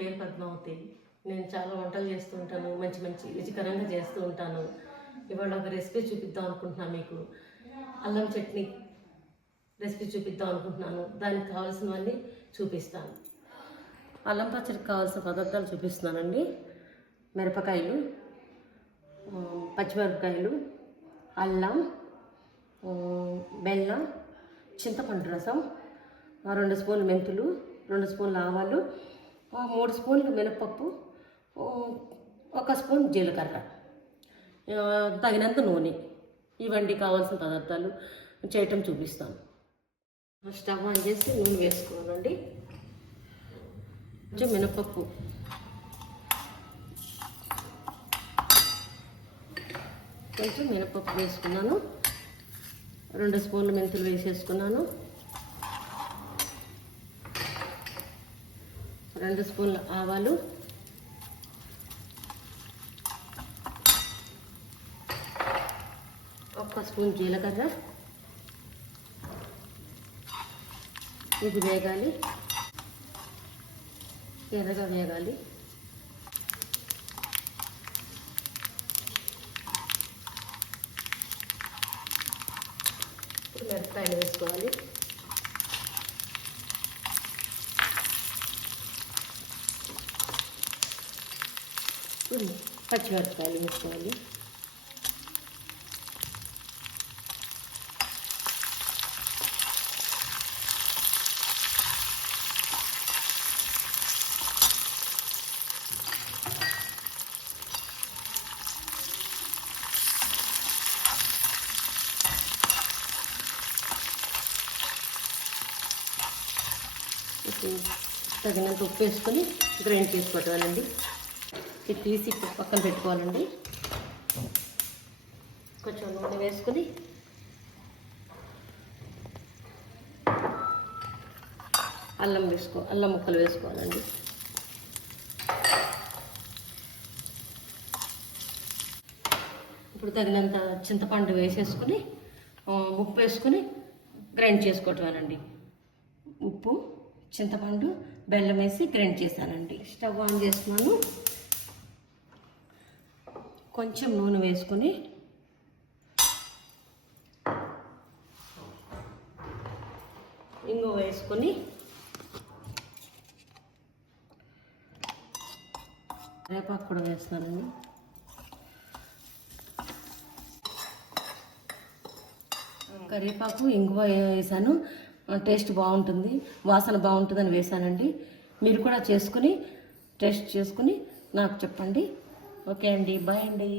పేరు పద్మావతి. నేను చాలా వంటలు చేస్తూ ఉంటాను, మంచి మంచి రుచికరంగా చేస్తూ ఉంటాను. ఇవాళ ఒక రెసిపీ చూపిద్దాం అనుకుంటున్నాను మీకు. అల్లం చట్నీ రెసిపీ చూపిద్దాం అనుకుంటున్నాను. దానికి కావాల్సినవన్నీ చూపిస్తాను. అల్లం పచ్చడికి కావాల్సిన పదార్థాలు చూపిస్తున్నానండి. మిరపకాయలు, పచ్చిమిరపకాయలు, అల్లం, బెల్లం, చింతపండు రసం, 2 స్పూన్లు మెంతులు, 2 స్పూన్లు ఆవాలు, 3 స్పూన్లు మినపప్పు, 1 స్పూన్ జీలకర్ర, తగినంత నూనె. ఇవన్నీ కావాల్సిన పదార్థాలు చేయటం చూపిస్తాను. స్టవ్ ఆన్ చేసి నూనె వేసుకోవాలండి. కొంచెం మినపప్పు, వేసుకున్నాను. 2 స్పూన్లు మెంతులు వేసేసుకున్నాను. 2 స్పూన్ల ఆవాలు, 1 స్పూన్ జీలకర్ర. ఇది వేగాలి, ఎర్రగా వేగాలి. మిరపకాయలు వేసుకోవాలి. పచ్చిమిరపకాయలు వేసుకోవాలి. తగినంత ఉప్పు వేసుకొని గ్రైండ్ చేసుకోవాలండి. ఇది తీసి పక్కన పెట్టుకోవాలండి. కొంచెం నూనె వేసుకొని అల్లం ముక్కలు వేసుకోవాలండి. ఇప్పుడు తగినంత చింతపండు వేసేసుకొని ఉప్పు వేసుకొని గ్రైండ్ చేసుకోవటమేనండి. ఉప్పు, చింతపండు, బెల్లం వేసి గ్రైండ్ చేశానండి. స్టవ్ ఆన్ చేస్తున్నాను. కొంచెం నూనె వేసుకొని ఇంగువ వేసుకొని కరివేపాకు కూడా వేస్తున్నానండి. కరివేపాకు, ఇంగువ వేసాను. టేస్ట్ బాగుంటుంది, వాసన బాగుంటుందని వేసానండి. మీరు కూడా చేసుకుని టేస్ట్ చేసుకుని నాకు చెప్పండి. ఓకే అండి, బాయ్ అండి.